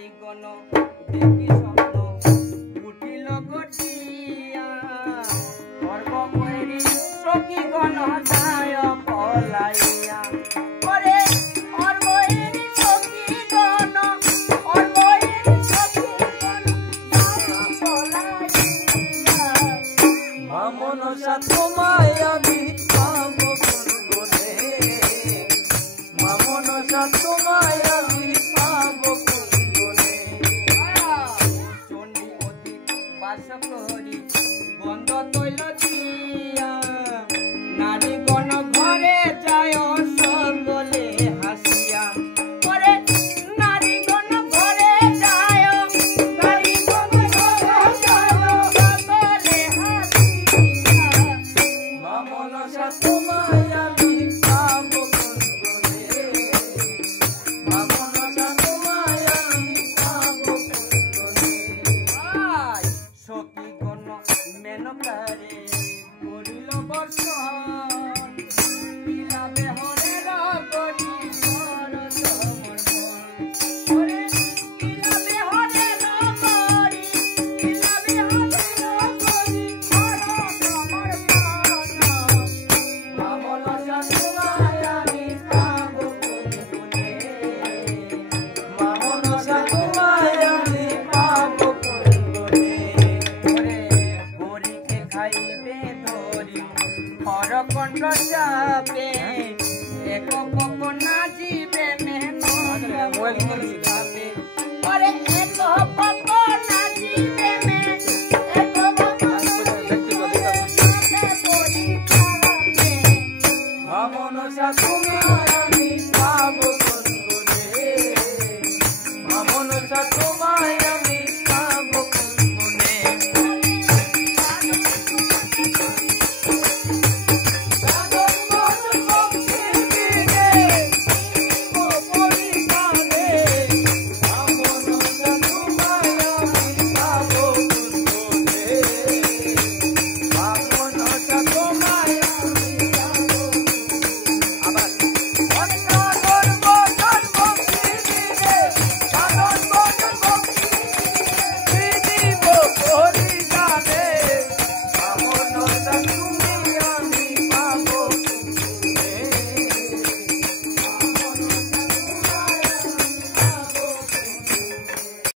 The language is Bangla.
নারী গণ দেখি স্বপ্ন উঠিল গটিয়া সর্বময়ী সখী গণ যায় পলাইয়া ওরে অর্বয়ী সখী গণ অর্বয়ী সখী গণ পলাইয়া মা মনসা তোমায় আমি পাবো গুণগুণে মা মনসা তোমায় আমি পাবো গুণগুণে চণ্ডী অতি বাস করি গন্ধ তৈল দিয়া নারী গণ ঘরে যায় সকলে হাসিয়া ওরে নারী গণ ঘরে যায় নারী গণ ঘরে যায় সকলে হাসিয়া মা মনসা তোমায় আমি পাবো গুণগুণে মা মনসা তোমায় আমি পাবো গুণগুণে সখী গণ মেনকারে করিল বর্ষণ বিলাবে হরের গরি ঘর সমর্পণ ওরে বিলাবে হরের গরি বিলাবে হরের গরি ঘর সমর্পণ মা মনসা তোমায় আমি পাবো গুণগুণে মা মনসা তোমায় আমি পাবো গুণগুণে ওরে গরিকে খাইবে ধরি হরকণ্ঠ চাপে এক পক নাচিবে মেহনত চাপে ওরে এক পক নাচিবে এক পক মা মনসা তোমায় আমি পাবো গুণগুণে মা মনসা